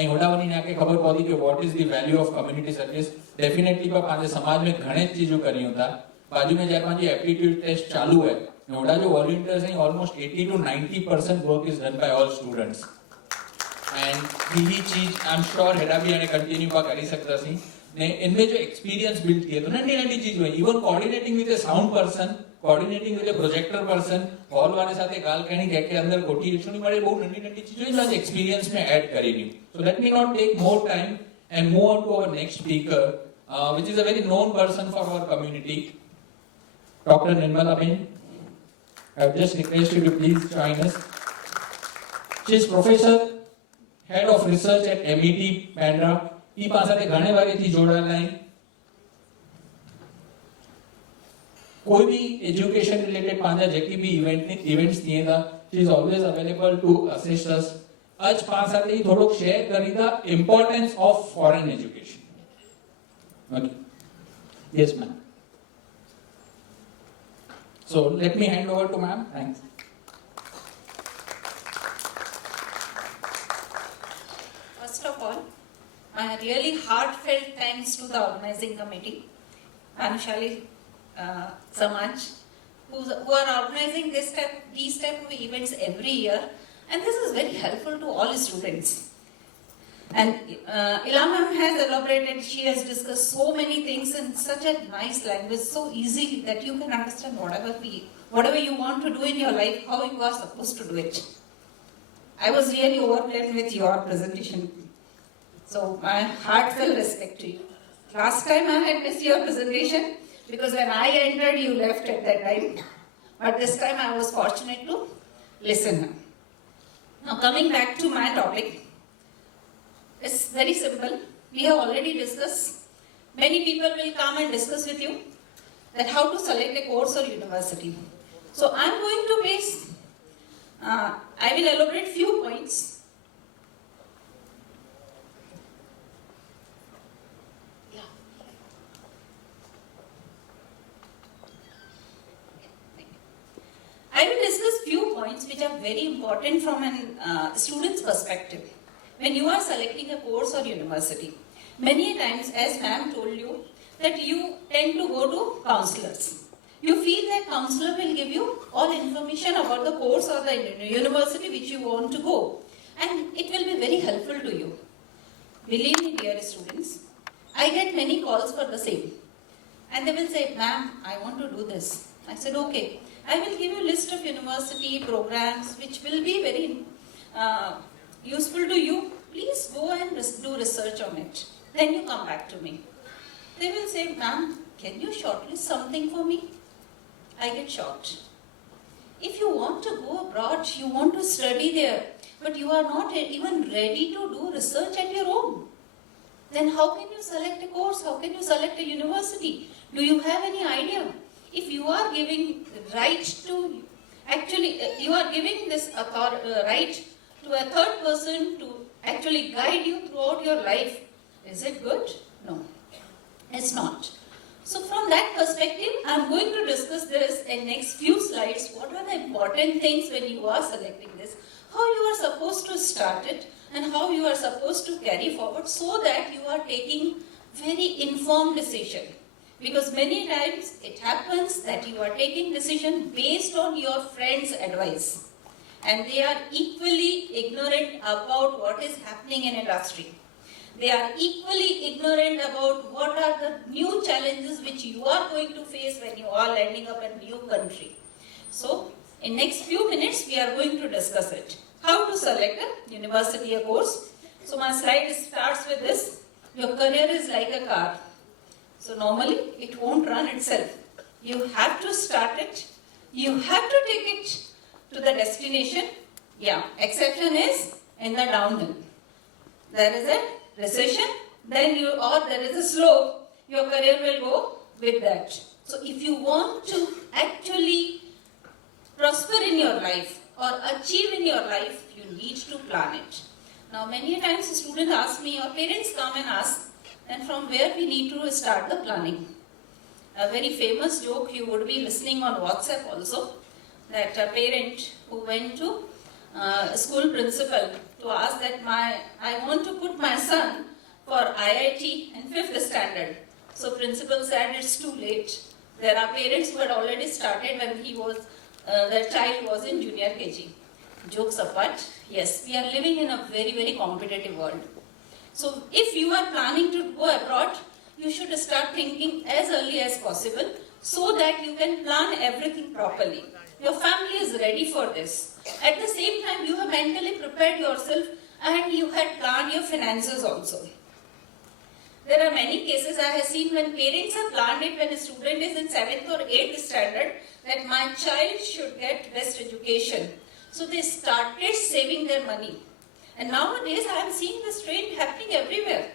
અહીં હોડાવાની આકે ખબર પડી કે what is the value of community service definitely पर पांच समाज में घणे चीजों करी होता बाजू में जब पांच एप्टीट्यूड टेस्ट चालू है होड़ा जो वॉलंटियर्स हैं almost 80 to 90% work is done by all students and he चीज आई एम श्योर हेडा भी आने कंटिन्यू पा करी सकता सी ने इनमें जो एक्सपीरियंस बिल्ड किया तो नन्ही चीज हुई even coordinating with A sound person coordinating with A projector person hall वाले साथे गाल कहनी के अंदर कोठी रिक्शोनी मारे बहुत नन्ही चीजों जो एक्सपीरियंस में ऐड करी दी so let me not take more time and move on to our next speaker, which is a very known person for our community, Dr. Nirmala Ben. I would just request you to please join us. She is Professor, Head of Research at MET, Bandra. એ પાસાથી ઘણે વારેથી જોડાયેલા છે. કોઈ બી education related પાંજા જેટલી બી events થઈએ હતા, she is always available to assist us. आज पासाથી થોડોક share કરી दा importance of foreign education. Okay. Yes, ma'am. So let me hand over to ma'am. Thanks. First of all, my really heartfelt thanks to the organizing committee, Anushali Samaj, who are organizing these type of events every year. And this is very helpful to all students. And Ilham has elaborated, she has discussed so many things in such a nice language, so easily that you can understand whatever you want to do in your life, how you are supposed to do it. I was really overwhelmed with your presentation. So my heartfelt respect to you. Last time I had missed your presentation because when I entered, you left at that time. But this time I was fortunate to listen. Now coming back to my topic, it's very simple. We have already discussed. Many people will come and discuss with you that how to select a course or university. So I'm going to I will elaborate few points. I will discuss few points which are very important from a student's perspective. When you are selecting a course or university, many times, as ma'am told you, that you tend to go to counselors. You feel that counselor will give you all information about the course or the university which you want to go, and it will be very helpful to you. Believe me, dear students, I get many calls for the same, and they will say, ma'am, I want to do this. I said, okay. I will give you a list of university programs which will be very useful to you. Please go and do research on it. Then you come back to me. They will say, ma'am, can you shortlist something for me? I get shocked. If you want to go abroad, you want to study there, but you are not even ready to do research at your own, then how can you select a course? How can you select a university? Do you have any idea? If you are giving right to, actually, you are giving this right to a third person to actually guide you throughout your life, is it good? No, it's not. So from that perspective, I am going to discuss this in next few slides. What are the important things when you are selecting this? How you are supposed to start it and how you are supposed to carry forward so that you are taking very informed decision. Because many times it happens that you are taking decision based on your friend's advice, and they are equally ignorant about what is happening in industry. They are equally ignorant about what are the new challenges which you are going to face when you are landing up in a new country. So in next few minutes we are going to discuss it. How to select a university or course. So my slide starts with this. Your career is like a car. So normally it won't run itself. You have to start it. You have to take it to the destination. Yeah, exception is in the downhill. There is a recession, then there is a slope. Your career will go with that. So if you want to actually prosper in your life or achieve in your life, you need to plan it. Now many times students ask me or parents come and ask, and from where we need to start the planning. A very famous joke you would be listening on WhatsApp also, that a parent who went to a school principal to ask that I want to put my son for IIT in 5th standard. So principal said it's too late. There are parents who had already started when their child was in junior KG. Jokes apart, yes, we are living in a very, very competitive world. So if you are planning to go abroad, you should start thinking as early as possible so that you can plan everything properly. Your family is ready for this. At the same time, you have mentally prepared yourself and you had planned your finances also. There are many cases I have seen when parents have planned it when a student is in 7th or 8th standard that my child should get best education. So they started saving their money. And nowadays I am seeing this trend happening everywhere.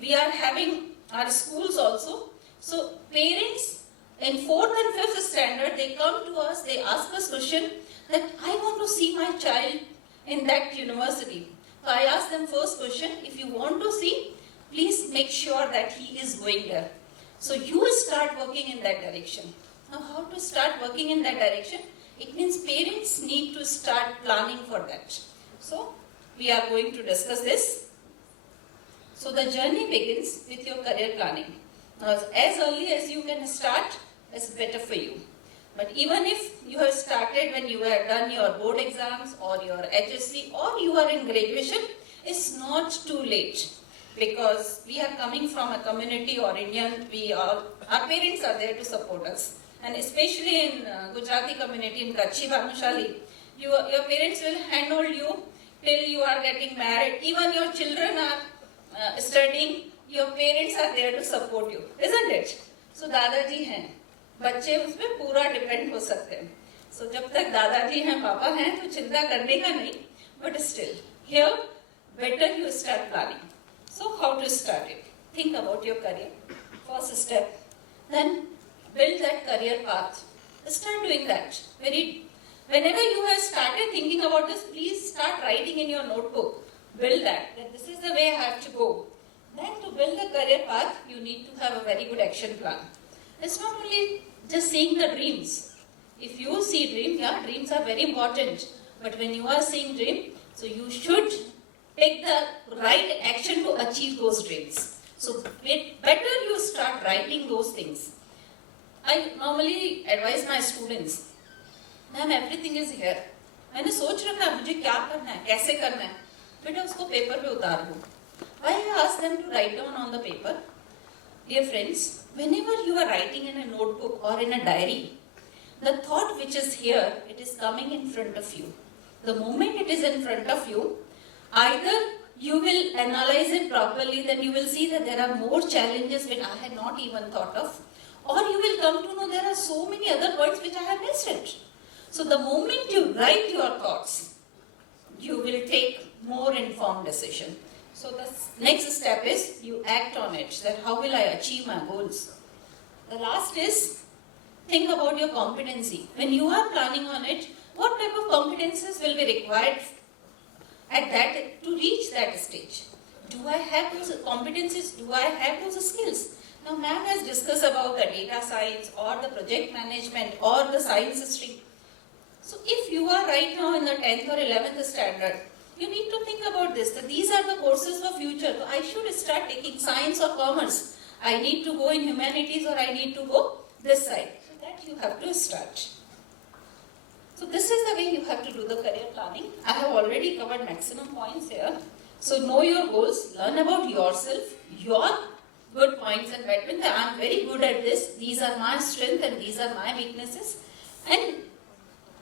We are having our schools also. So parents in 4th and 5th standard, they come to us, they ask us question that I want to see my child in that university. So I ask them first question, if you want to see, please make sure that he is going there. So you start working in that direction. Now how to start working in that direction? It means parents need to start planning for that. So we are going to discuss this. So the journey begins with your career planning. Now as early as you can start is better for you. But even if you have started when you have done your board exams or your HSC or you are in graduation, it's not too late. Because we are coming from a community or Indian, our parents are there to support us. And especially in Gujarati community, in Kutchi Bhanushali, your parents will handhold you till you are getting married. Even your children are studying, your parents are there to support you, isn't it? So दादाजी हैं, बच्चे उसमें पूरा depend हो सकते हैं. So जब तक दादाजी हैं, पापा हैं, तो चिंता करने का नहीं. But still, here, better you start planning. So how to start it? Think about your career. First step. Then build that career path. Start doing that. Whenever you have started thinking about this, please start writing in your notebook. Build that this is the way I have to go. Then to build the career path, you need to have a very good action plan. It's not only just seeing the dreams. If you see dreams, dreams are very important. But when you are seeing dream, so you should take the right action to achieve those dreams. So better you start writing those things. I normally advise my students, ma'am everything is here. मैंने सोच रखा है मुझे क्या करना है, कैसे करना है, बेटा उसको पेपर पे उतार दो. Why I ask them to write down on the paper? Dear friends, whenever you are writing in a notebook or in a diary, the thought which is here, it is coming in front of you. The moment it is in front of you, either you will analyze it properly, then you will see that there are more challenges which I had not even thought of, or you will come to know there are so many other points which I have missed it. So the moment you write your thoughts, you will take more informed decision. So the next step is you act on it, that how will I achieve my goals. The last is think about your competency. When you are planning on it, what type of competences will be required at that to reach that stage? Do I have those competencies? Do I have those skills? Now ma'am has discussed about the data science or the project management or the science stream. So if you are right now in the 10th or 11th standard, you need to think about this, that these are the courses for future. So I should start taking science or commerce. I need to go in humanities or I need to go this side. So that you have to start. So this is the way you have to do the career planning. I have already covered maximum points here. So know your goals, learn about yourself, your good points and bad points. I am very good at this. These are my strengths and these are my weaknesses. And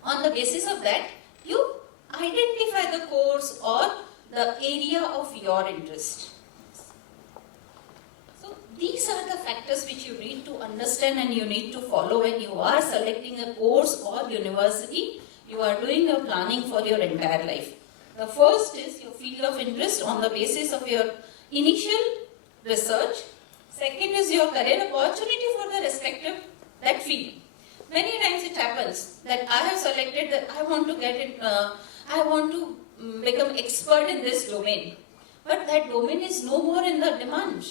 on the basis of that, you identify the course or the area of your interest. So these are the factors which you need to understand and you need to follow when you are selecting a course or university. You are doing your planning for your entire life. The first is your field of interest on the basis of your initial research. Second is your career opportunity for the respective that field. Many times it happens that I have selected that I want to get in, I want to become expert in this domain. But that domain is no more in the demand.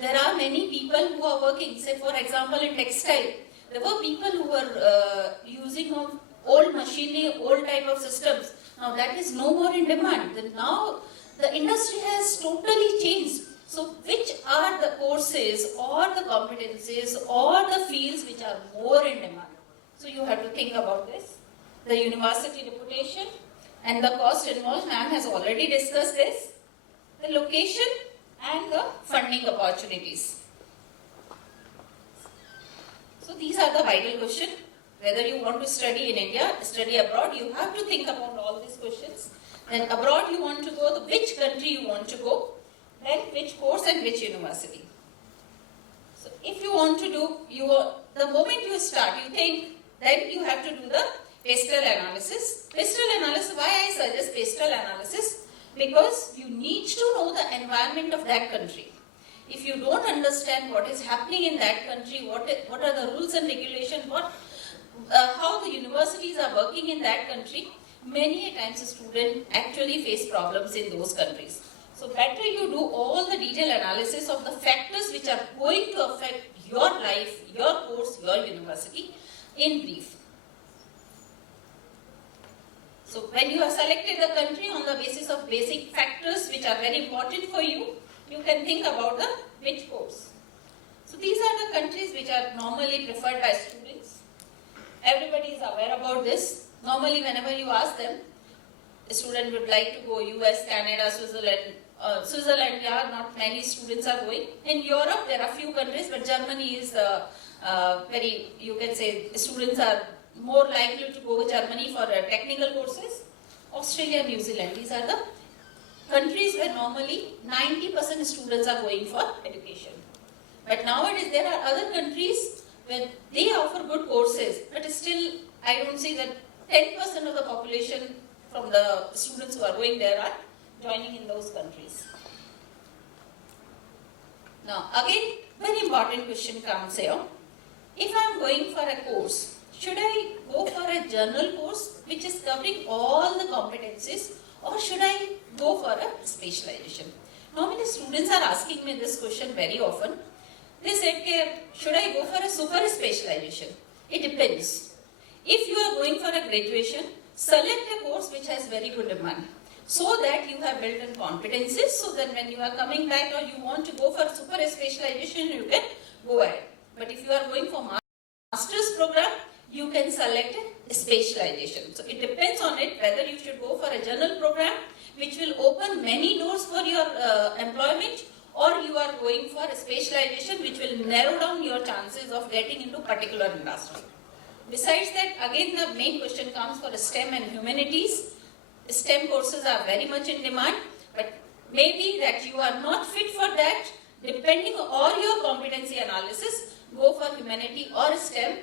There are many people who are working, say for example in textile, there were people who were using old machinery, old type of systems. Now that is no more in demand. Now the industry has totally changed. So which are the courses or the competencies or the fields which are more in demand? So you have to think about this. The university reputation and the cost involved, ma'am has already discussed this. The location and the funding opportunities. So these are the vital questions. Whether you want to study in India, study abroad, you have to think about all these questions. Then abroad you want to go, which country you want to go, then which course and which university. So if you want to do, the moment you start, you think, then you have to do the pastel analysis. Pastel analysis, why I suggest pastel analysis? Because you need to know the environment of that country. If you don't understand what is happening in that country, what are the rules and regulations, how the universities are working in that country, many a times a student actually face problems in those countries. So better you do all the detailed analysis of the factors which are going to affect your life, your course, your university in brief. So when you have selected the country on the basis of basic factors which are very important for you, you can think about the which course. So these are the countries which are normally preferred by students. Everybody is aware about this. Normally whenever you ask them, a student would like to go US, Canada, Switzerland. Switzerland, yeah, not many students are going. In Europe, there are few countries, but Germany is very, you can say, students are more likely to go to Germany for technical courses. Australia, New Zealand, these are the countries where normally 90% students are going for education. But nowadays, there are other countries where they offer good courses, but still, I don't see that 10% of the population from the students who are going there are joining in those countries. Now, again, very important question comes here. If I am going for a course, should I go for a general course which is covering all the competencies, or should I go for a specialization? Normally, students are asking me this question very often. They said, should I go for a super specialization? It depends. If you are going for a graduation, select a course which has very good demand, so that you have built in competencies, so that when you are coming back or you want to go for super specialization, you can go ahead. But if you are going for master's program, you can select a specialization. So it depends on it whether you should go for a general program which will open many doors for your employment, or you are going for a specialization which will narrow down your chances of getting into particular industry. Besides that, again the main question comes for STEM and humanities. STEM courses are very much in demand, but maybe that you are not fit for that. Depending on your competency analysis, go for humanity or STEM.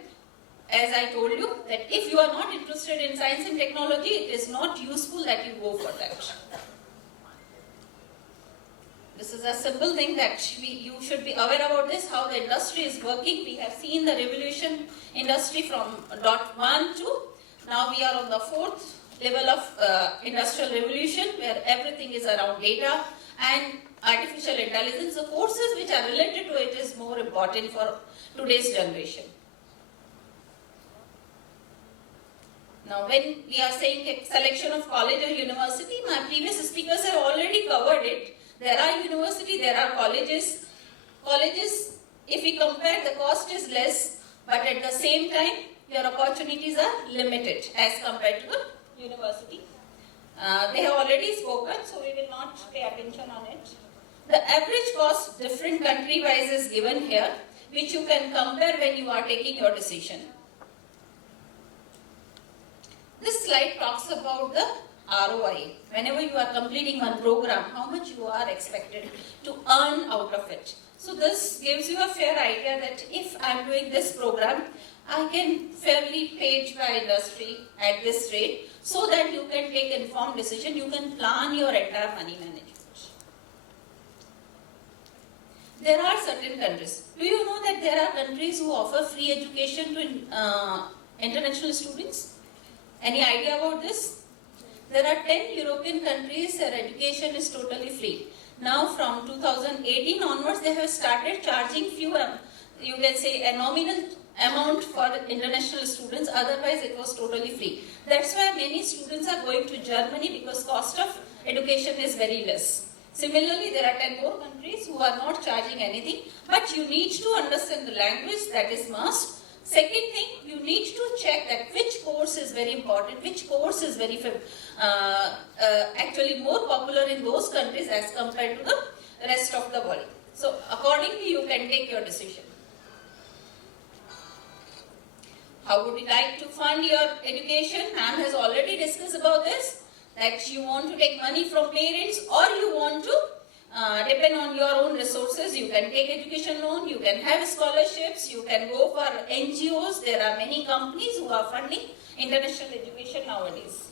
As I told you, that if you are not interested in science and technology, it is not useful that you go for that. This is a simple thing that you should be aware about this, how the industry is working. We have seen the revolution industry from .1 to now we are on the 4th level of industrial revolution, where everything is around data and artificial intelligence. The courses which are related to it is more important for today's generation. Now, when we are saying a selection of college or university, my previous speakers have already covered it. There are universities, there are colleges. Colleges, if we compare, the cost is less, but at the same time, your opportunities are limited as compared to the university. They have already spoken, so we will not pay attention on it. The average cost, different country-wise, is given here, which you can compare when you are taking your decision. This slide talks about the ROI. Whenever you are completing one program, how much you are expected to earn out of it. So this gives you a fair idea that if I am doing this program, I can fairly pay my industry at this rate, so that you can take informed decision, you can plan your entire money management. There are certain countries. Do you know that there are countries who offer free education to international students? Any idea about this? There are 10 European countries where education is totally free. Now from 2018 onwards, they have started charging few, you can say a nominal amount for international students, otherwise it was totally free. That's why many students are going to Germany, because cost of education is very less. Similarly, there are 10 more countries who are not charging anything, but you need to understand the language, that is must. Second thing, you need to check that which course is very important, which course is very actually more popular in those countries as compared to the rest of the world. So accordingly, you can take your decision. How would you like to fund your education? Ma'am has already discussed about this, that you want to take money from parents or you want to depend on your own resources. You can take education loan, you can have scholarships, you can go for NGOs. There are many companies who are funding international education nowadays.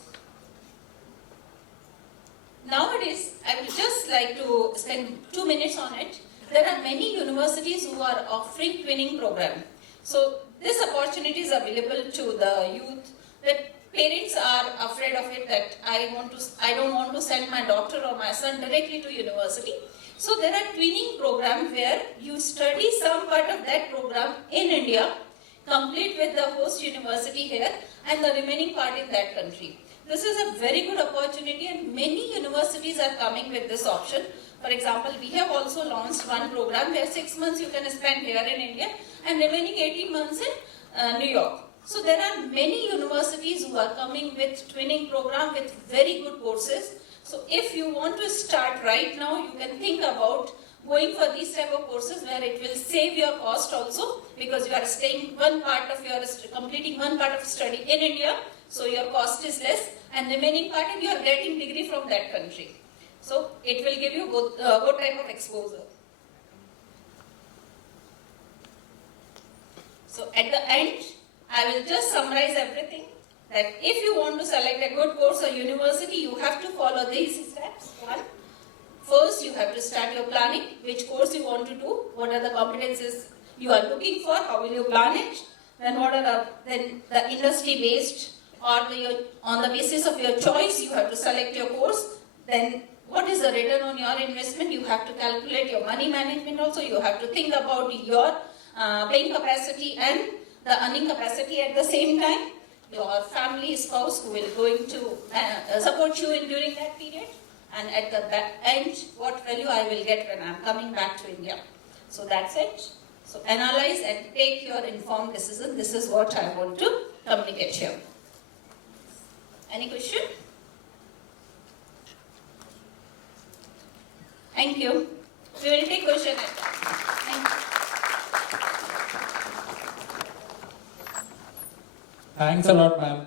Nowadays, I would just like to spend 2 minutes on it. There are many universities who are offering twinning program. So this opportunity is available to the youth, that parents are afraid of it, that I don't want to send my daughter or my son directly to university. So there are twinning programs where you study some part of that program in India, complete with the host university here, and the remaining part in that country. This is a very good opportunity, and many universities are coming with this option. For example, we have also launched one program where 6 months you can spend here in India and remaining 18 months in New York. So there are many universities who are coming with twinning program with very good courses. So if you want to start right now, you can think about going for these type of courses where it will save your cost also, because you are staying completing one part of study in India, so your cost is less, and remaining part and you are getting degree from that country. So it will give you good type of exposure. So at the end, I will just summarize everything, that if you want to select a good course or university, you have to follow these steps. One, first you have to start your planning, which course you want to do, what are the competencies you are looking for, how will you plan it, then what are the industry based or on the basis of your choice, you have to select your course. Then what is the return on your investment? You have to calculate your money management also. You have to think about your paying capacity and the earning capacity at the same time. Your family, spouse who will going to support you during that period. And at the end, what value I will get when I am coming back to India. So that's it. So analyze and take your informed decision. This is what I want to communicate here. Any question? Thank you. We will take question at that. Thank you. Thanks a lot, ma'am.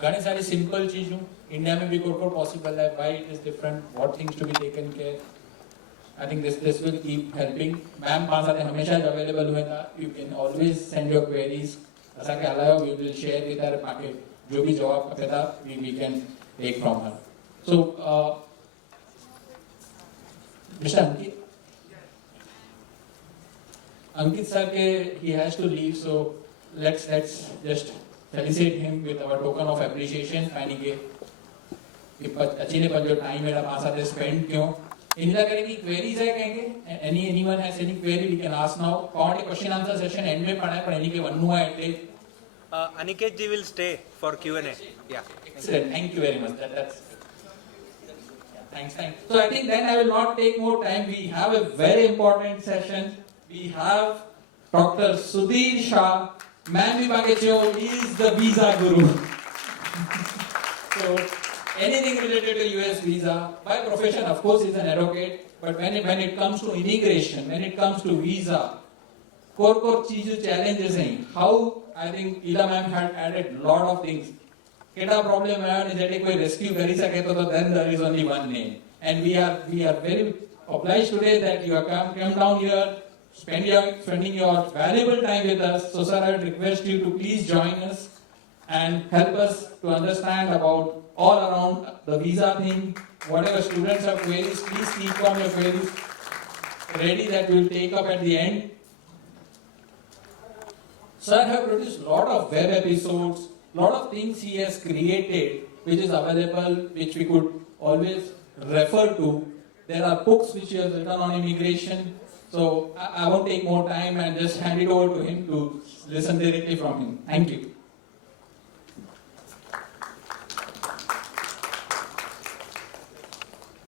घनी सारी simple चीजों India में भी code possible है, why it is different, what things to be taken care. I think this will keep helping. Ma'am पास आते हमेशा available हुए था. You can always send your queries. ऐसा क्या लाया, we will share with her बाकी जो भी जवाब करते था we can take from her. So Mr. Ankit sir, he has to leave, so let's just felicitate him with our token of appreciation. अच्छी ने जो टाइम मेरा पास आते स्पेंड क्यों इनका करेंगे क्वेरीज है कहेंगे anyone has any query we can ask now. कौन क्वेश्चन आंसर सेशन एंड में पढ़ा है पर एनी के वन्नु है એટલે Aniket ji will stay for Q&A. Yeah. Excellent. Thank you very much. That's thanks. So I think then I will not take more time. We have a very important session. We have Dr. Sudhir Shah. Man he is the visa guru. So anything related to US visa, by profession of course is an advocate, but when it comes to immigration, when it comes to visa, core challenges हैं. How I think Ila ma'am had added lot of things. Keda problem है is that कोई rescue करी सके तो then there is only one name. And we are very obliged today that you have come down here, spending your valuable time with us. So sir, I would request you to please join us and help us to understand about all around the visa thing. Whatever students have queries, please keep on your queries ready that we will take up at the end. Sir have produced a lot of web episodes, lot of things he has created which is available, which we could always refer to. There are books which he has written on immigration. So I won't take more time and just hand it over to him to listen directly from him. Thank you.